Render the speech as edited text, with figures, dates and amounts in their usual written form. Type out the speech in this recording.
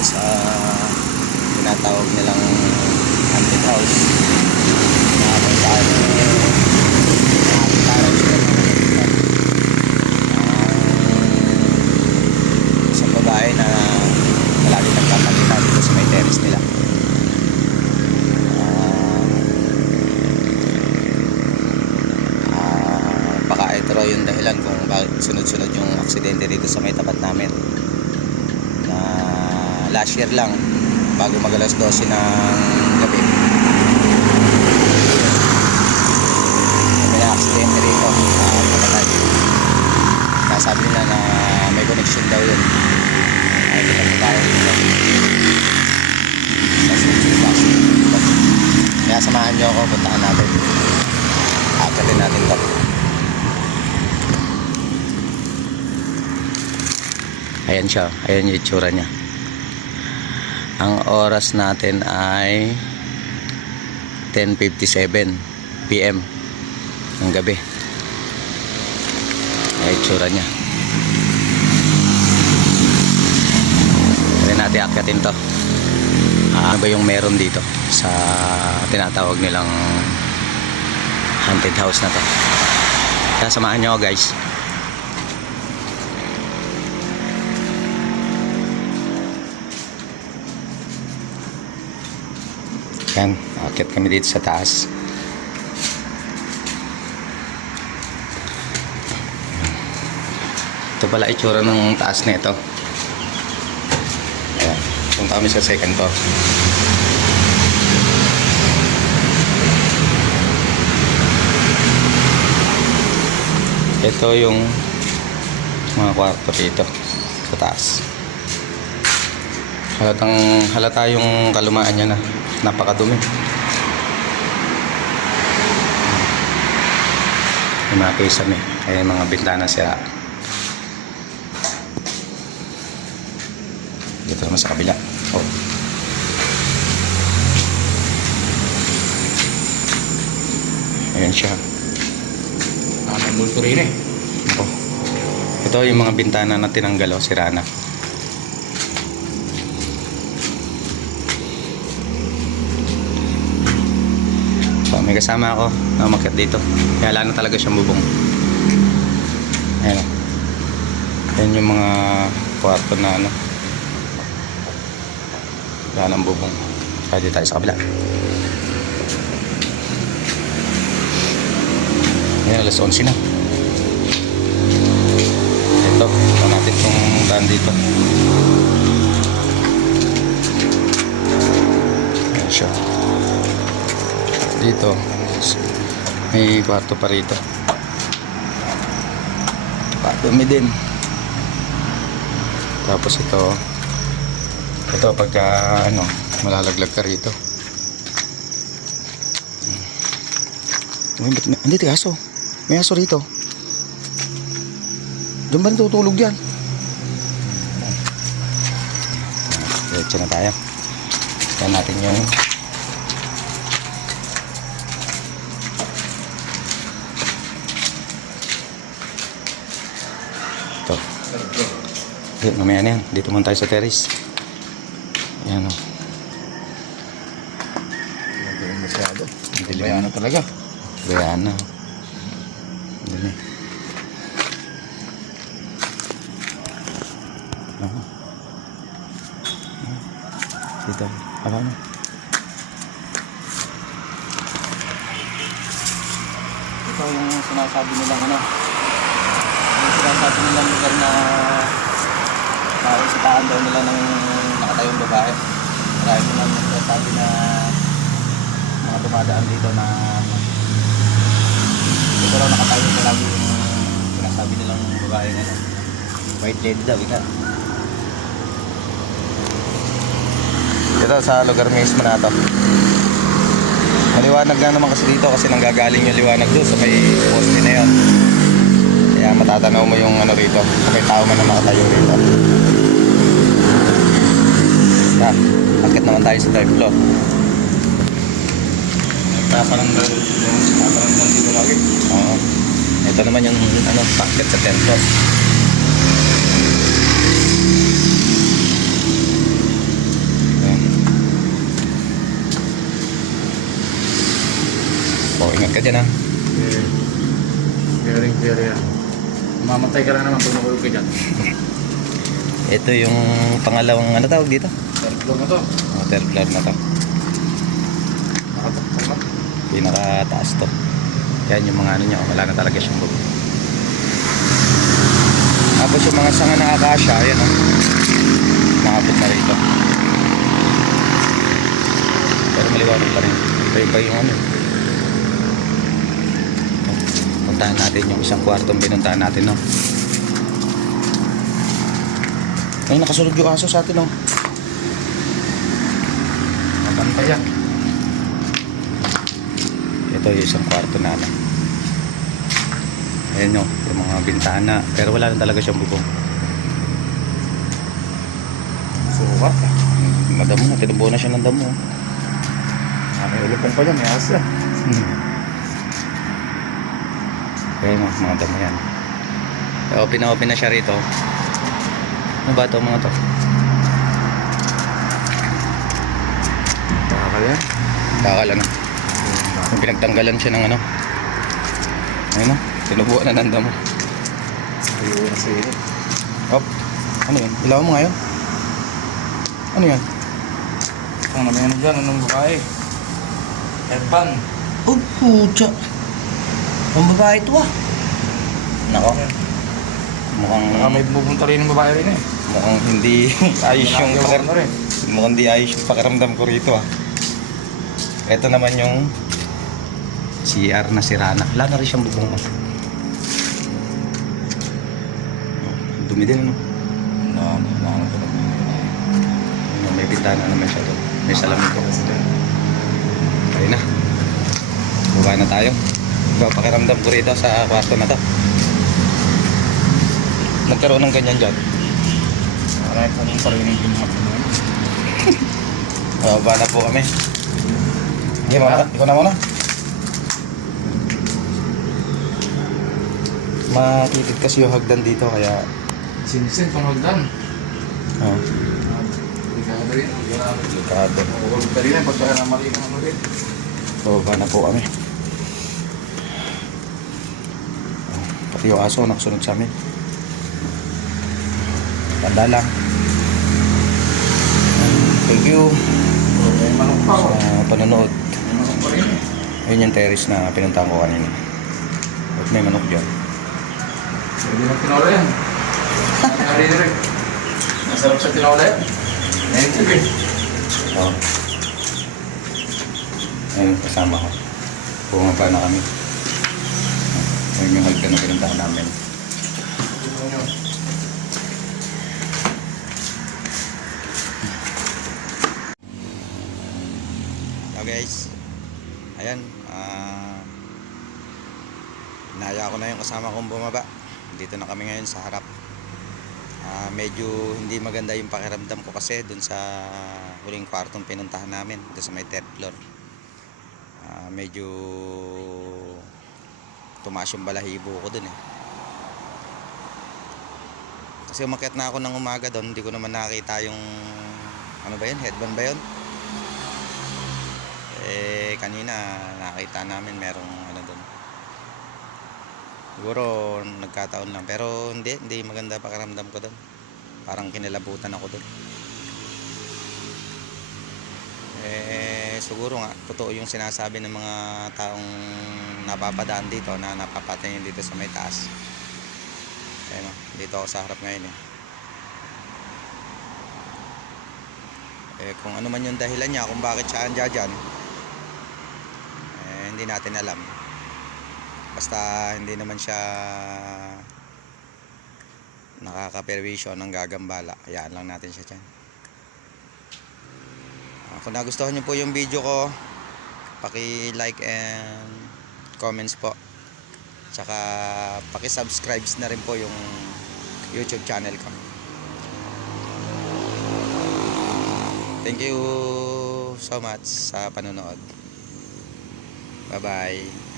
sa tinatawag nilang haunted house na kung saan nakakitaraw sila ng isang babae na palagi nagpapakita dito sa may terrace nila. Baka ito raw yung dahilan kung bakit sunod-sunod yung aksidente dito sa may tapat namin. Last year lang bago mag alas 12 ng gabi may aksidente rito kapatid. Nasabi nila na may connection daw yun ay pinagbabayo dito sa susunod. Kaya samahan nyo ako, puntaan natin, akatin natin to. Ayan siya, ayan yung itsura niya. Ang oras natin ay 10:57 PM ng gabi. Ay itsura niya. Pwede natin akyatin to. Ano ba yung meron dito sa tinatawag nilang haunted house na to? Kaya samahan nyo ako, guys. Yan, akit kami dito sa taas. Ito pala itsura ng taas na ito. Ayan, punta kami sa second floor. Ito yung mga kwarto dito sa taas. Halata yung kalumaan niya na. Napakadumi. Yung mga kisame, kaya mga bintana sira. Dito naman sa kabila. Oh. Ayan siya. Ang multo rin eh. Oh. Ito yung mga bintana na tinanggalo, sira na. May kasama ako na umakyat dito. Kaya wala na talaga siyang bubong. Ayan. Ayan yung mga kwarto na ano. Wala nang bubong. Kaya dito tayo sa kabila. Ayan, alas 11 na. Ito, ito natin itong daan dito. Ayan siya. Dito may kwarto pa rito, dumi din. Tapos ito pagka ano, malalaglag ka rito. Andito aso, may aso rito. Diyan ba natutulog yan? Diretso na tayo. Tignan natin yung Ayan, mamaya na yan. Dito muna tayo sa terrace. Ayan o. Masyado. Bayana talaga. Bayana. Dali. Dito. Apa na? Ito yung sinasabi nilang ano. Yung sinasabi nilang lugar na naisitaan daw nila ng nakatayong babae. Marami naman nagsasabi na mga dumadaan dito na ito raw nakatayo na lagi yung sinasabi nilang babae na white lady daw ika. Ito sa lugar mismo na ito. Maliwanag na naman kasi dito kasi nanggagaling yung liwanag doon sa may poste na yun. Kaya matatanaw mo yung ano rito kung may tao man na nakatayo rito. Yan, akit naman tayo sa third floor. Paparanggal dito lagi. Oo. Ito naman yung ano, akit sa 10th floor. Ingat ka dyan ha. Clearing yan. Mamatay ka lang naman pag nahulog ka dyan. Ito yung pangalawang ano tawag dito? Third floor na to. Third floor na to. Nakatakpan na. Pinakataas to. Yan yung mga ano niya. Wala na talaga siyang bubong. Tapos yung mga sanga na akasya, ayan o. Nakabot na rito. Pero maliwanag pa rin. Ito yung pa yung ano. Puntahan natin yung isang kwartong pinuntahan natin, no? Ay, nakasunod yung aso sa atin, no? Mabantay yan. Ito yung isang kwarto namin. Ayan nyo, yung mga bintana. Pero wala na talaga siyang bubong. Sukat. Madamo na, tinubuo na siya ng damo. May ulupong pa dyan, may asa. Ayan o, mga damo yan. Open na siya rito. Ano ba ito mga to? Bakal yan. Bakal ano? Yung pinagtanggalan siya ng ano. Ayun o, tinubuo na ng damo. Ayun na sila. Hop, ano yun? Ilaw mo ngayon? Ano yan? Ang naman yan dyan, anong babae? Headband. Oh, putya. Ang babae ito ah. Nako. Mukhang May pupunta rin ng babae rin eh. mukhang hindi ayos yung Nakagawa na rin. mukhang hindi ayos yung pakiramdam ko rito ah. Ito naman yung CR na sira na. Wala na rin siyang bubong ah. Dumi din ano. Nahanap ko naman. May bintana naman siya doon. May salamin ko. Ayun na. Baba na tayo. Pakiramdam ko rito sa kwarto na to. Nagkaroon ng ganyan dyan. Marami pumunta rin yung gimhap mo. Baba na po kami. Ikaw na muna. Makitid kasi yung hagdan dito kaya Sinisin pang hagdan. oh, Delikado rin. delikado. Huwag rin eh, pagka na mali ng ano rin. Baba na po kami. Pati yung aso nakasunod sa amin. Tanda lang. Thank you May manok pa ako. sa panonood. May manok pa rin eh. Ayun yung terrace na pinuntahan ko kanina. At may manok dyan. Pwede na tinola yan. Nangyari na rin. Masarap sa tinola yan. Ngayon sabi. Oh. Ayun, kasama ko. Bumaba na kami. Ayun yung hagdan na pinuntahan namin. So guys, ayan, nahaya ko na yung kasama kong bumaba. Dito na kami ngayon sa harap. Medyo hindi maganda yung pakiramdam ko kasi dun sa huling kwartong pinuntahan namin, dun sa may third floor. Medyo tumaas yung balahibo ko dun eh. Kasi umakyat na ako ng umaga dun, hindi ko naman nakita yung ano ba yun, headband ba yun? Kanina nakita namin merong ano doon. Siguro nagkataon lang pero hindi maganda pakiramdam ko doon. Parang kinalabutan ako doon. Siguro nga totoo yung sinasabi ng mga taong napapadaan dito na napapatayin dito sa may taas. Ayun, dito ako sa harap ngayon eh. Kung ano man yung dahilan niya kung bakit siya andyan dyan, hindi natin alam. Basta hindi naman siya nakaka-perwisyo ng gagambala, hayaan lang natin siya dyan. Kung nagustuhan niyo po yung video ko, paki-like and comments po. Tsaka paki-subscribe na rin po yung YouTube channel ko. Thank you so much sa panonood. Bye bye.